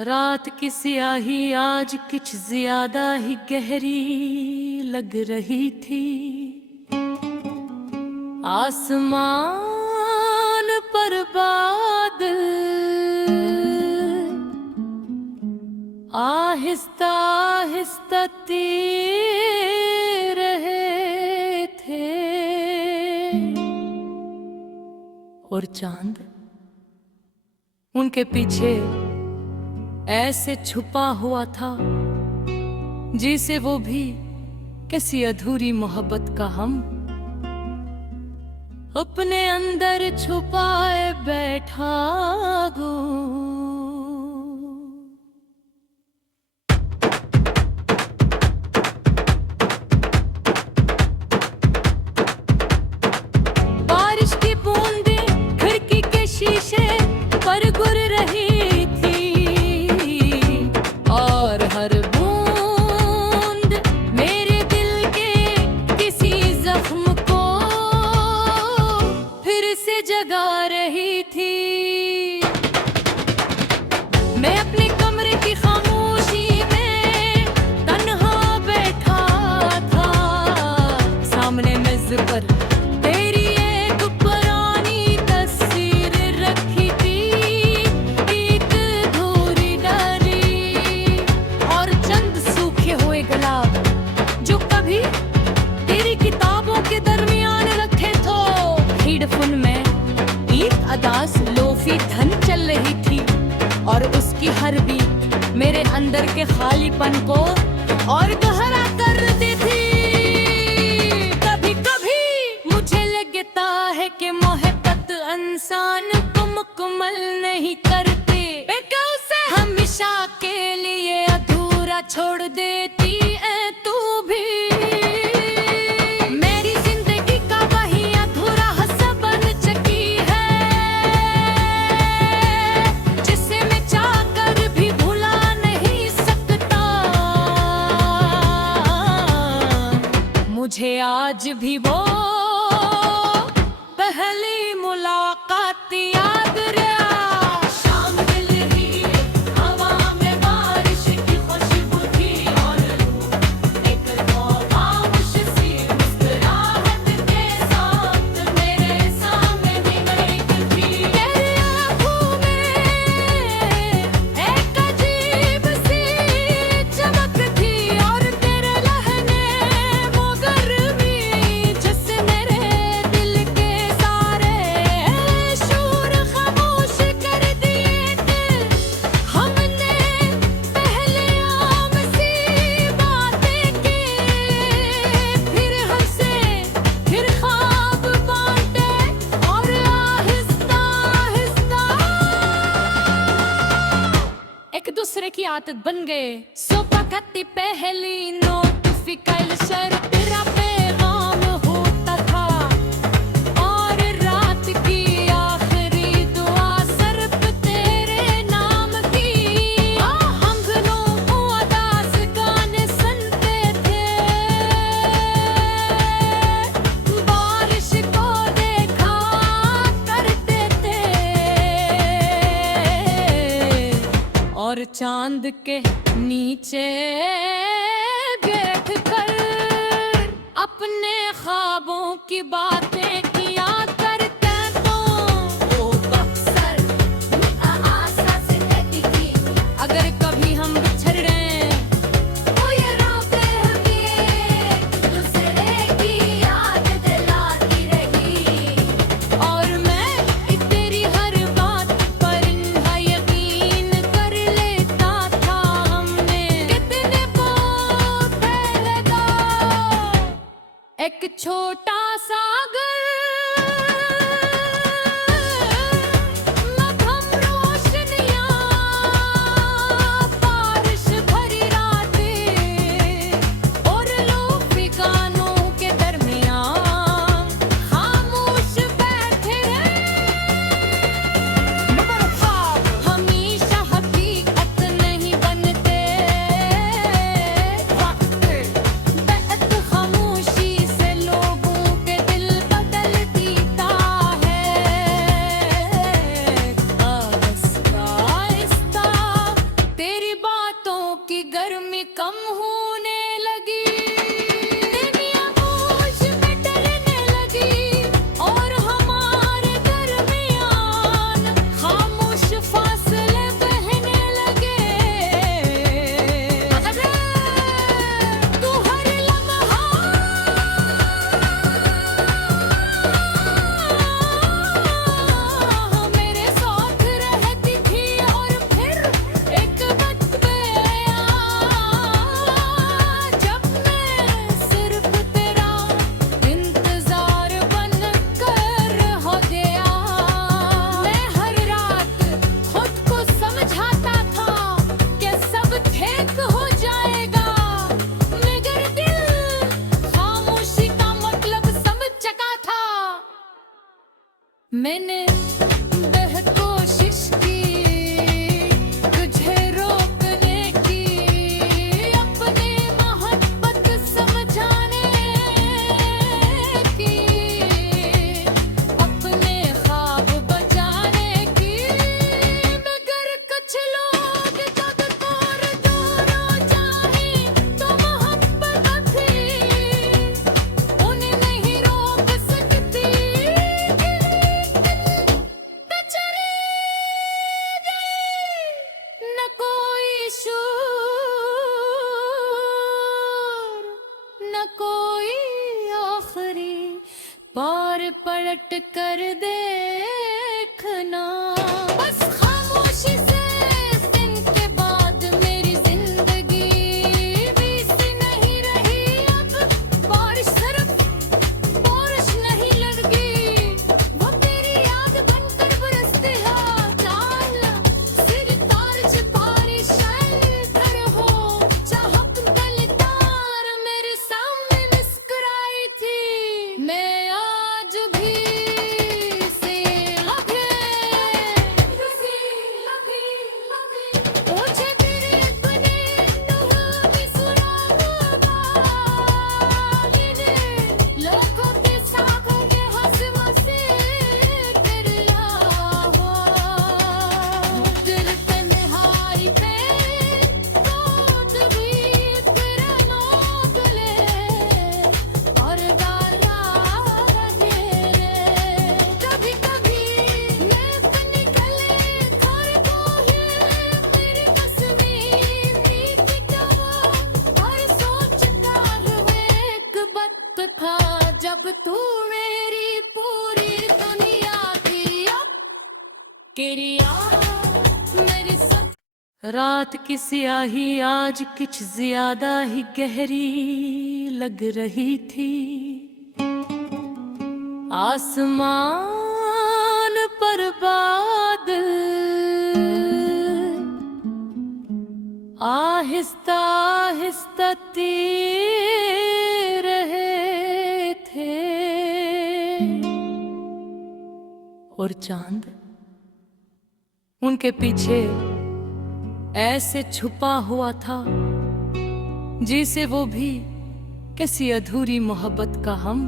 रात की स्याही आज कुछ ज्यादा ही गहरी लग रही थी। आसमान पर बादल आहिस्ता आहिस्ता तैर रहे थे और चांद उनके पीछे ऐसे छुपा हुआ था जिसे वो भी किसी अधूरी मोहब्बत का हम अपने अंदर छुपाए बैठा गो। बारिश की बूंदें खिड़की के शीशे पर गिर रही थी और हर बूंद मेरे दिल के किसी जख्म को फिर से जगा रही थी। मैं अपने कमरे की खामोशी में तन्हा बैठा था। सामने मेज पर तेरी एक पुरानी तस्वीर रखी थी, एक अधूरी डायरी और चंद सूखे हुए गुलाब जो कभी तेरी किताबों के दरमियान रखे तो। हेडफोन में एक अदास लोफी धन चल रही थी और उसकी हर बीट मेरे अंदर के खालीपन को और गहरा कर देती। कभी कभी मुझे लगता है कि मोहब्बत इंसान को मुकम्मल नहीं करती, उसे हमेशा के लिए अधूरा छोड़ देती है तू भी। मेरी जिंदगी का वही अधूरा हिस्सा बन चुकी है जिसे मैं चाहकर भी भुला नहीं सकता। मुझे आज भी वो पहली मुलाकात याद रहा। शाम मिल रही हवा में बारिश की खुशबू थी और एक खामोश सी मुस्कुराहट के साथ मेरे सामने भी बैठी थी। तेरी आँखों में एक अजीब सी चमक थी और तेरे लहने वो गर्मी जिससे मेरे दिल के सारे शोर खामोश कर दिए थे। हमने पहले आम सी बातें की, फिर हंसे, फिर ख्वाब बांटे और आहिस्ता आहिस्ता एक दूसरे की आदत बन गए। सुबह खत्ती पहली नोटिफिकल सर तेरा पैगाम होता था और रात की आखिरी दुआ सिर्फ तेरे नाम की। हम दोनों उदास गाने सुनते थे, बारिश को देखा करते थे और चांद के नीचे बैठ कर अपने ख्वाबों की बातें किया करते तो। वो अक्सर आशा से कहती थी अगर कभी हम बिछड़ गए तो ये रातें हमें एक दूसरे की याद दिलाती रही। और मैं तेरी हर बात पर इनका यकीन कर लेता था। हमने कितने बहुत पहले तो एक छोटा सा घर पलट कर देखना। बस खामोशी से इस दिन के बाद मेरी जिंदगी भी सी नहीं रही। अब बारिश सिर्फ बारिश नहीं लगी, वो तेरी याद बनकर बरसती है। चाला सिरतार चितारी शलकर हो, चाहा तुम कलतार मेरे सामने मुस्कुराई थी। मैं आज भी से लगे मुझे तेरे अपने भी सुराग वाली ने लोगों के सागों में हंस मसे कर लिया हो। दिल तन्हाई पे रोत भी तेरा नोट ले और गाना रहे रे। कभी कभी मैं अपनी गले घर को ही मेरी तस्वीर नीति का और सोचता हुए एक वक्त था जब तू मेरी पूरी दुनिया थी। किरिया मेरी सब रात की स्याही आज कुछ ज्यादा ही गहरी लग रही थी। आसमान पर बादल आहिस्ता आहिस्ता तीर रहे थे और चांद उनके पीछे ऐसे छुपा हुआ था जिसे वो भी किसी अधूरी मोहब्बत का हम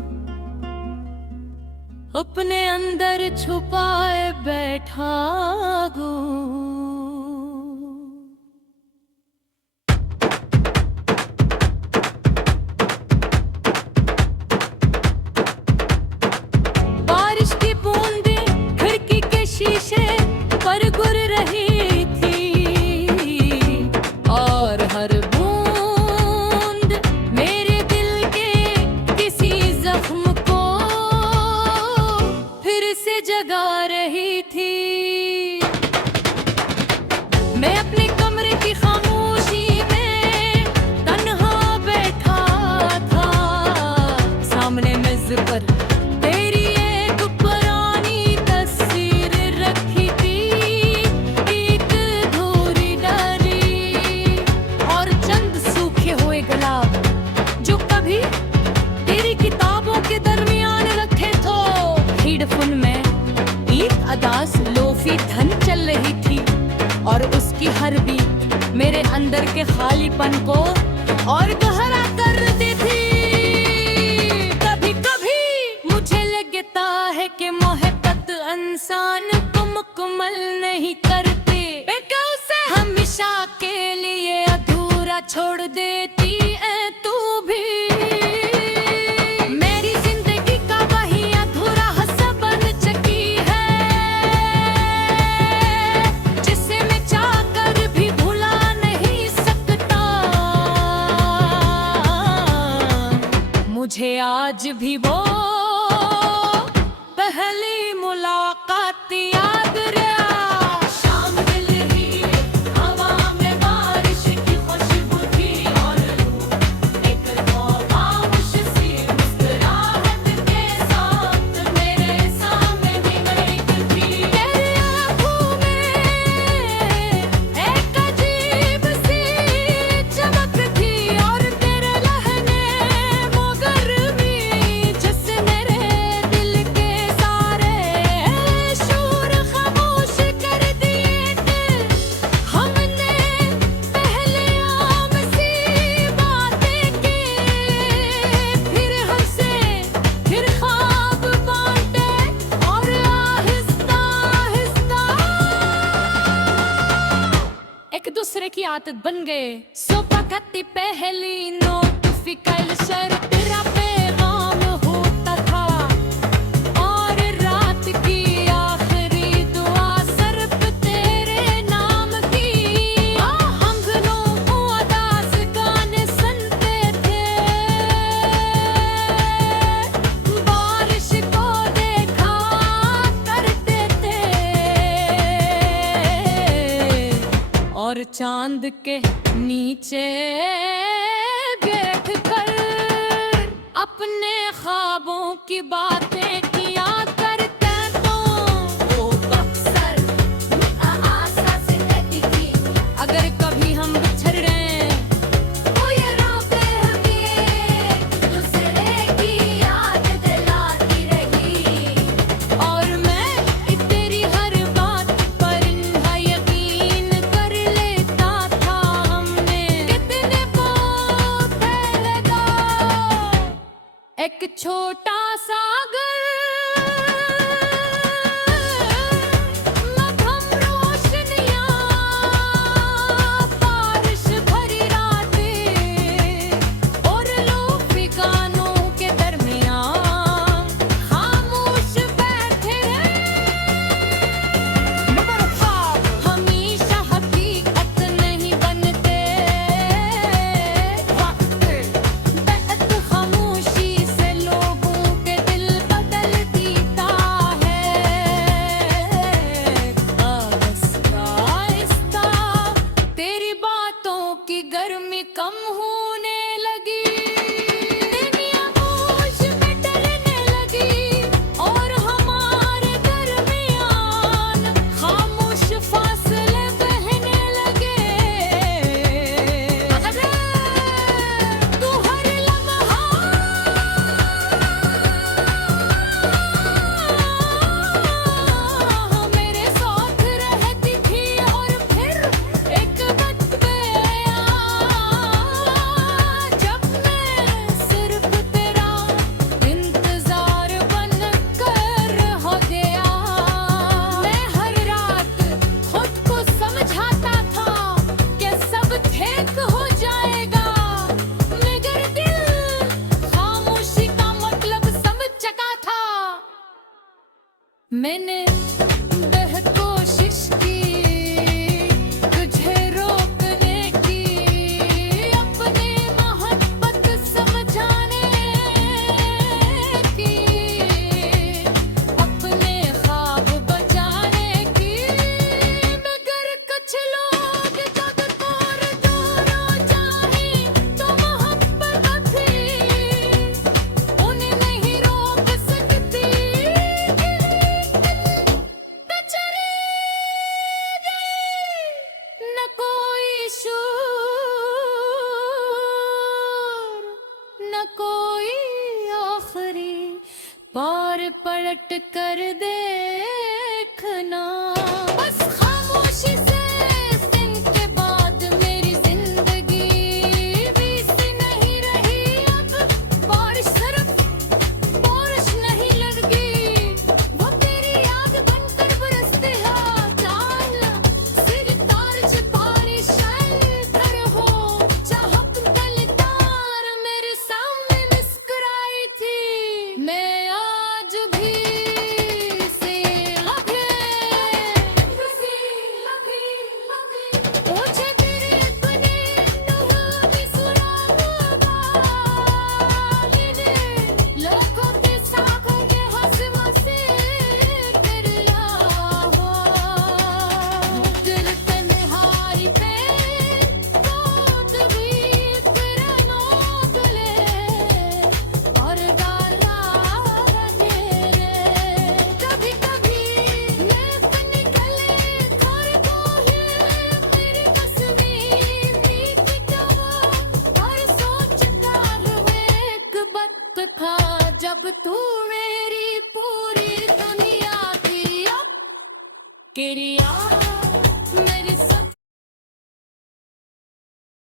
अपने अंदर छुपाए बैठा गो। बारिश की बूंदें खिड़की के शीशे पर गिर रही थी और हर बूंद मेरे दिल के किसी जख्म को फिर से जगा रही थी। मैं अपने कमरे की खामोशी में तन्हा बैठा था। सामने मेज पर तेरी एक पुरानी तस्वीर रखी थी, एक अधूरी डायरी और चंद सूखे हुए गुलाब जो कभी तेरी किताबों के दरमियान रखे थे। हेडफोन में एक अदास लोफी धन चल रही थी और उसकी हर बीट मेरे अंदर के खालीपन को और गहरा कर देती। कभी कभी मुझे लगता है कि मोहब्बत इंसान को मुकम्मल नहीं करती, बेकार उसे हमेशा के लिए अधूरा छोड़ देती है तू भी। मेरी जिंदगी का वही अधूरा हिस्सा बन चुकी है जिसे मैं चाहकर भी भुला नहीं सकता। मुझे आज भी वो पहली मुलाकात याद रहा। शाम मिल रही हवा में बारिश की खुशबू थी और एक खामोश सी मुस्कुराहट के साथ मेरे सामने निकली थी। तेरी आँखों में एक अजीब सी चमक थी और तेरे लहने वो गर्मी जिससे मेरे दिल के सारे शोर खामोश कर दिए थे। हमने पहले आम सी बातें की, फिर हंसे, फिर ख्वाब बांटे और आहिस्ता आहिस्ता एक दूसरे की आदत बन गए। सुबह कती पहली नोट फिकल शर तेरा पैगाम होता था और रात की आखिरी दुआ सिर्फ तेरे नाम की। आंगनों को अदास गाने सुनते थे, बारिश को देख और चांद के नीचे बैठ कर अपने ख्वाबों की बातें किया करते तो वो अक्सर आशा से कहती थी अगर कभी हम बिछड़ गए तो ये रातें हमें दूसरे की याद दिलाती रही। और मैं तेरी हर बात पर इन्हा यकीन कर लेता था। हमने कितने पौधे लगा एक छोटा सागर मध्यम रोशनियां बारिश भरी रातें और लोफी गानों के दरमियान खामोश बैठे हमेशा हकीकत नहीं बनते बेअत खामोशी से लोगों के दिल बदल देता है। आहिस्ता आहिस्ता तेरी बातों की गर्मी कम होने लगी। दुनिया मुझ में डरने लगी और हमारे दरमियान खामोश फासले बहने लगे। अरे तू हर लम्हा मेरे साथ रहती थी और फिर एक वक्त आया जब मैं सिर्फ तेरा इंतजार बन कर हो गया। मैं हर रात खुद को समझाता था कि सब ठीक हो जाएगा मगर दिल खामोशी का मतलब समझ चुका था। मैंने बेहद कोशिश की तुझे रोकने की अपनी मोहब्बत समझाने की अपने ख्वाब बचाने की मगर कुछ लोग जब और दूर जाए तो मोहब्बत भी उन्हें नहीं रोक सकती। बेचारे न कोई शूर न कोई आखिरी पार पलट कर देखना। बस खामोशी से इस दिन के बाद मेरी जिंदगी भी सी नहीं रही। अब बारिश सिर्फ बारिश नहीं लगी वो तेरी याद बनकर बरसती है। चाल सिरतार बारिश इधर हो चाहत तार मेरे सामने मुस्कुराई थी। मैं आज भी से लगे मुझे तेरे अपने नूरी सुराग वाली ने लोगों के साथ ये हंसमा से कर लिया हो। दिल तन्हाई पे बहुत भी तेरा नोबले और गाला रहे रे। कभी कभी नेफ निकले घर को ही मेरी तस्वीर नीति क्या और सोचता हुए एक वक्त था जब तू मेरी पूरी दुनिया थी। अब किरिया